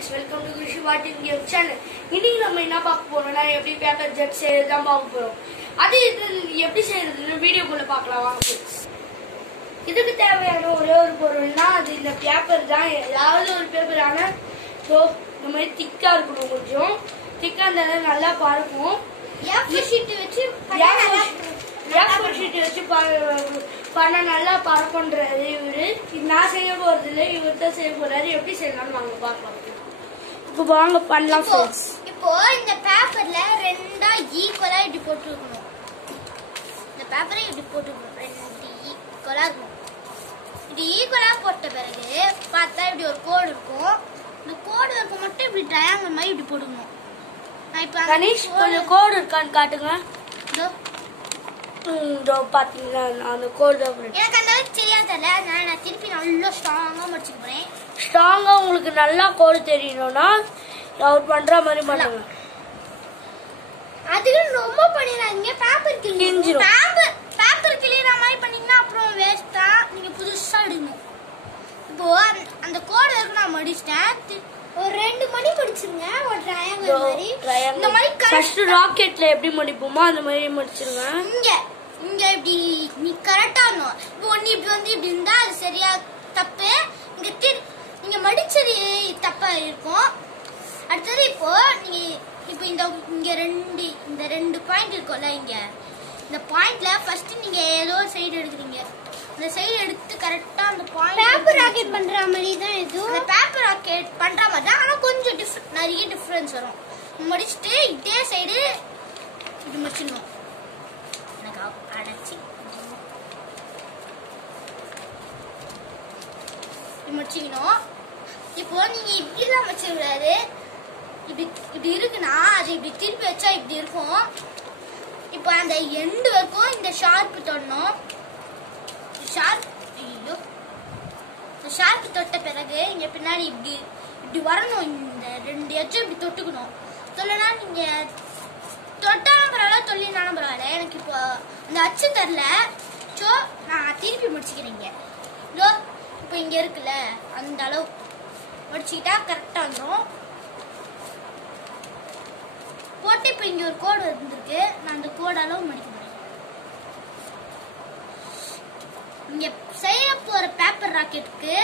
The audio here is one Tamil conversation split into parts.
friends, welcome to Krishi Watching Game channel. இன்னைக்கு நம்ம என்ன பார்க்க போறோம்னா எப்படி பேப்பர் ஜெட் செய்யறது தான் பார்க்க போறோம். அது எப்படி செய்யறதுன்னு வீடியோக்குள்ள பார்க்கலாம் வாங்க फ्रेंड्स. இதுக்கு தேவையான ஒரே ஒரு பொருள்னா அது இந்த பேப்பர் தான். ஏதாவது ஒரு பேப்பர் ஆனா இந்த மாதிரி திக்கா இருக்கணும், கொஞ்சம் திக்கா இருந்தா நல்லா பறக்கும். ஏ4 ஷீட் வச்சு பண்ண நல்லா பறக்கும்ன்றாரு இவரு. நான் செய்ய போறது இல்லை, இவர் தான் செய்ய போறாரு. எப்படி செய்யலாம்னு வாங்க பார்க்கலாம். இப்போ வாங்க பண்ணலாம் ஃப்ரெண்ட்ஸ். இப்போ இந்த பேப்பர்ல ரெண்டா ஈக்குவலா இப்படி போட்டுக்கணும். இந்த பேப்பரை இப்படி போட்டுக்கணும், ரெண்டு ஈக்குவலா இருக்கும். இப்படி ஈக்குவலா போட்ட பிறகு பார்த்தா இப்படி ஒரு கோடு இருக்கும். இந்த கோடு இருக்கும் மட்டும் இப்படி ட்ரையாங்கிள் மாதிரி இப்படி போட்டுக்கணும். நான் இப்போ கணேஷ் கொஞ்சம் கோடு இருக்கான்னு காட்டுங்க. பாத்தீங்களா அந்த கோடு தான். எனக்கு அந்த அளவுக்கு தெரியாதுல்ல, அதனால நான் திருப்பி நல்லா ஸ்ட்ராங்கா மடிச்சுக்க போறேன். ஸ்ட்ராங்கா உங்களுக்கு நல்லா கோடு தெரியணும்னா அவர் பண்ற மாதிரி பண்ணுங்க. அதுக்கு ரொம்ப பண்ணிடாதீங்க, பேப்பர் கிழிஞ்சிரும். பேப்பர் கிழியற மாதிரி பண்ணீங்கன்னா அப்புறம் வேஸ்ட் தான். நீங்க புதுசா எடுக்கணும். இப்போ அந்த கோடு இருக்கு, நான் மடிச்சிட்டேன். ஒரு 2 மணி மடிச்சிருங்க. ஒரு ட்ரையாங்கிள் மாதிரி. இந்த மாதிரி ஃபர்ஸ்ட் ராக்கெட்ல எப்படி மடிப்போமோ அந்த மாதிரி மடிச்சிருங்க. இங்க இப்படி நீ கரெக்டா இருக்கணும். இப்போ ஒண்ணு இப்படி வந்து இப்படி இருந்தா அது சரியா தப்பு. நீங்க மடிச்சது தப்பா இருக்கும். அடுத்தது இப்போ நீங்க இப்போ இந்த ரெண்டு பாயிண்ட் இருக்கும்ல, இங்க இந்த பாயிண்ட்ல ஃபர்ஸ்ட் நீங்க ஏதோ ஒரு சைடு எடுக்கிறீங்க. அந்த சைடு எடுத்து கரெக்டா அந்த பாயிண்ட் பேப்பர் ராக்கெட் பண்ற மாதிரி தான் இது. அந்த பேப்பர் ராக்கெட் பண்ற மாதிரி தான், ஆனா கொஞ்சம் நிறைய டிஃபரன்ஸ் வரும். முடிச்சிட்டு இதே சைடு இது முடிச்சிடணும். எனக்கு அடைச்சி முடிச்சிக்கணும். இப்போ நீங்க இப்படிலாம் வச்சிருக்காரு. இப்படி இருக்குன்னா அது இப்படி திருப்பி வச்சா இப்படி இருக்கும். இப்போ அந்த எண்டு வரைக்கும் இந்த ஷார்ப் தொடணும். ஷார்ப் தொட்ட பிறகு இங்க பின்னாடி இப்படி வரணும். இந்த 2 எட்ஜும் இப்படி தொட்டுக்கணும். சொல்லனா நீங்க தொட்டாலும் பரவாயில்ல, தொல்லினாலும் பரவாயில்ல. எனக்கு இப்போ அந்த அச்சு தரல, சோ நான் திருப்பி முடிச்சுக்கிறீங்க. இப்போ இங்க இருக்குல்ல, அந்த அளவு முடிச்சுக்கிட்டா கரெக்டா வந்துடும். போட்டு இப்போ இங்க ஒரு கோடு வந்துருக்கு, நான் அந்த கோடு அளவு முடிக்க போறேன். இங்க செய்ய போற பேப்பர் ராக்கெட்டுக்கு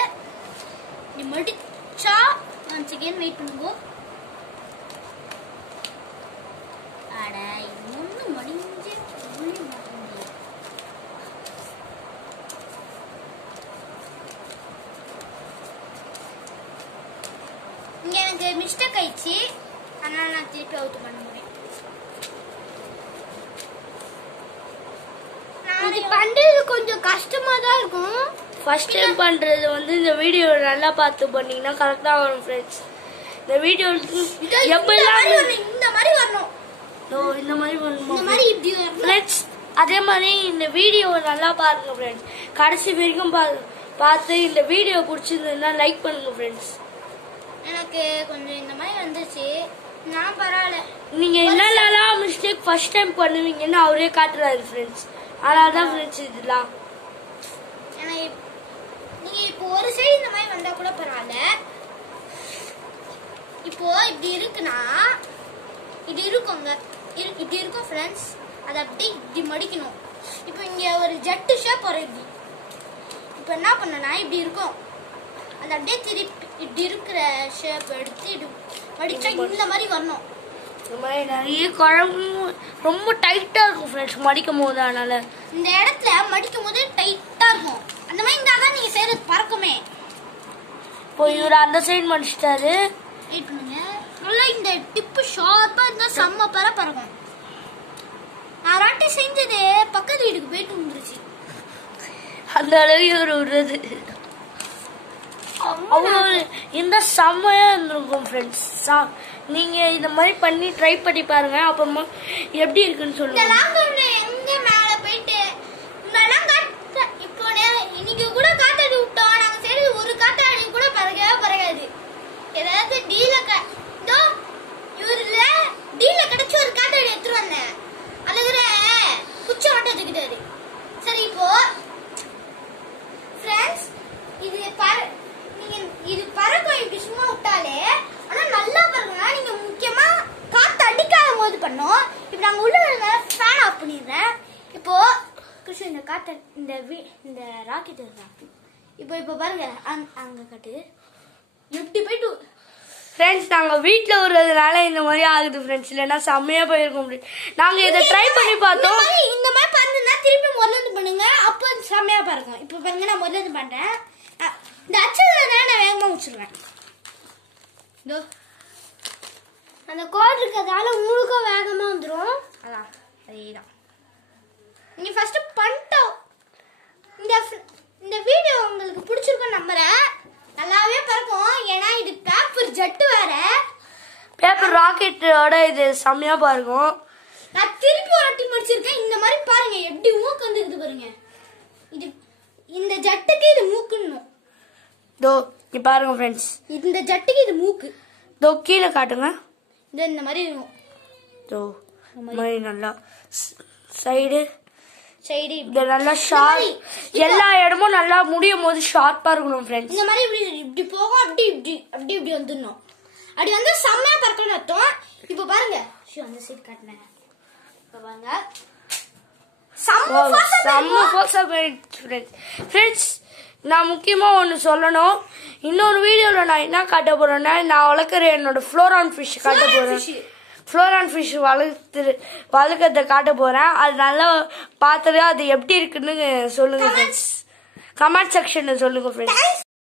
நீ மடிச்சா 1 செகண்ட் வெயிட் பண்ணுங்க. அட இன்னொன்னு மடிஞ்சு இங்க எனக்கு மிஸ்டேக் ஆயிடுச்சு, அதனால நான் திருப்பி அவுட் பண்ண முடியும். இது பண்றது கொஞ்சம் கஷ்டமா தான் இருக்கும். ஃபர்ஸ்ட் டைம் பண்றது வந்து இந்த வீடியோ நல்லா பார்த்து பண்ணீங்கன்னா கரெக்டா வரும் ஃப்ரெண்ட்ஸ். இந்த வீடியோ எப்பெல்லாம் இந்த மாதிரி வரணும், இந்த மாதிரி வரணும், இந்த மாதிரி இப்படி வரணும் ஃப்ரெண்ட்ஸ். அதே மாதிரி இந்த வீடியோ நல்லா பாருங்க ஃப்ரெண்ட்ஸ். கடைசி வரைக்கும் பார்த்து இந்த வீடியோ பிடிச்சிருந்ததுன்னா லைக் பண்ணுங்க ஃப்ரெண்ட்ஸ். எனக்கு கொஞ்சம் இந்த மாதிரி வந்துச்சு, நான் பரவாயில்ல. நீங்க என்னெல்லாம் மிஸ்டேக் ஃபர்ஸ்ட் டைம் பண்ணுவீங்கன்னு அவரே காட்டுறாரு ஃப்ரெண்ட்ஸ். அதனாலதான் ஃப்ரெண்ட்ஸ் இதெல்லாம் நீங்க இப்போ ஒரு சைடு இந்த மாதிரி வந்தா கூட பரவாயில்ல. இப்போ இப்படி இருக்குன்னா இது இருக்குங்க, இப்படி இருக்கும் ஃப்ரெண்ட்ஸ். அதை அப்படியே இப்படி மடிக்கணும். இப்போ இங்க ஒரு ஜெட் ஷேப் வரும். இப்போ என்ன பண்ணனா இப்படி இருக்கும், அது அப்படியே திருப்பி இப்படி இருக்கிற ஷேப் எடுத்து இது மடிச்சா இந்த மாதிரி வரணும். இந்த மாதிரி நிறைய குழம்பு ரொம்ப டைட்டா இருக்கும் ஃப்ரெண்ட்ஸ் மடிக்கும் போது. அதனால இந்த இடத்துல மடிக்கும் போது டைட்டா இருக்கும். அந்த மாதிரி இருந்தாதான் நீங்க செய்யறது பறக்குமே. இப்போ இவர் அந்த சைடு மடிச்சிட்டாரு. வெயிட் பண்ணுங்க, நல்லா இந்த டிப்பு ஷார்ப்பா இருந்தா செம்ம பறக்கும். நான் ராட்டி செஞ்சது பக்கத்து வீட்டுக்கு போயிட்டு வந்துருச்சு. அந்த அளவு இவர் விடுறது அவ்வளவு இந்த செம்மையா இருந்திருக்கும் ஃப்ரெண்ட்ஸ். நீங்க இந்த மாதிரி பண்ணி ட்ரை பண்ணி பாருங்க, அப்புறமா எப்படி இருக்குன்னு சொல்லுங்க. எங்க மேல போயிட்டு இப்போ இன்னைக்கு கூட காத்தாடி விட்டோம். நாங்க சரி ஒரு காத்தாடி கூட பறக்காது. ஏதாவது இவருல டீல கிடைச்சு ஒரு காத்தாடி எடுத்துட்டு வந்தேன். அதுக்குற குச்சி மட்டும் எடுத்துக்கிட்டாரு. சரி இப்போ ஃப்ரெண்ட்ஸ், இது பறக்கும் இப்படி சும்மா விட்டாலே இந்த ராக்கெட் தான். இப்போ பாருங்க அங்க கட்டு எப்படி போயிட்டு. ஃப்ரெண்ட்ஸ் நாங்கள் வீட்டில் விடுறதுனால இந்த மாதிரி ஆகுது ஃப்ரெண்ட்ஸ், இல்லைன்னா செம்மையாக போயிருக்கோம். நாங்கள் இதை ட்ரை பண்ணி பார்த்தோம். இந்த மாதிரி பண்ணுன்னா திருப்பி முதல்ல பண்ணுங்க, அப்போ செம்மையா பாருங்க. இப்போ பாருங்க நான் முதல்ல பண்றேன். இந்த அச்சதுல நான் வேகமா முடிச்சிருவேன். இதோ அந்த கோட் இருக்கிறதால உங்களுக்கு வேகமா வந்துடும். அதான் அதேதான். நீங்க ஃபர்ஸ்ட் பண்ணிட்டோம். இந்த வீடியோ உங்களுக்கு பிடிச்சிருக்கும் நம்புறேன். நல்லாவே பறக்கும், ஏன்னா இது பேப்பர் ஜெட் வேற. பேப்பர் ராக்கெட்டோட இது செம்மையா பாருக்கும். நான் திருப்பி ஒரு வாட்டி முடிச்சிருக்கேன். இந்த மாதிரி பாருங்க எப்படி மூக்கு வந்துருக்குது பாருங்க. இது இந்த ஜெட்டுக்கு இது மூக்குன்னு. தோ இங்க பாருங்க ஃப்ரெண்ட்ஸ், இந்த ஜெட்டுக்கு இது மூக்கு. தோ கீழே காட்டுங்க. இந்த மாதிரி இருக்கும். தோ மாதிரி நல்லா சைடு சைடு இது நல்லா ஷார்ப், எல்லா இடமும் நல்லா முடியும் போது ஷார்ப்பா இருக்கணும் ஃப்ரெண்ட்ஸ். இந்த மாதிரி இப்படி இப்படி போகும், அப்படி வந்துடணும். அப்படி வந்து செம்மையா பறக்கணும்னு அர்த்தம். இப்போ பாருங்க அந்த சைடு காட்டினேன். இப்போ பாருங்க ஃப்ரெண்ட்ஸ், நான் முக்கியமா ஒன்று சொல்லணும். இன்னொரு வீடியோவில் நான் என்ன காட்ட போறேன்னா, நான் வளர்க்குற என்னோட ஃப்ளோரான் ஃபிஷ் காட்ட போறேன். ஃப்ளோரான் ஃபிஷ் வளர்க்கறத காட்ட போறேன். அது நல்லா பார்த்துட்டு அது எப்படி இருக்குன்னு சொல்லுங்க ஃப்ரெண்ட்ஸ். கமெண்ட் செக்ஷன்ல சொல்லுங்க ஃப்ரெண்ட்ஸ்.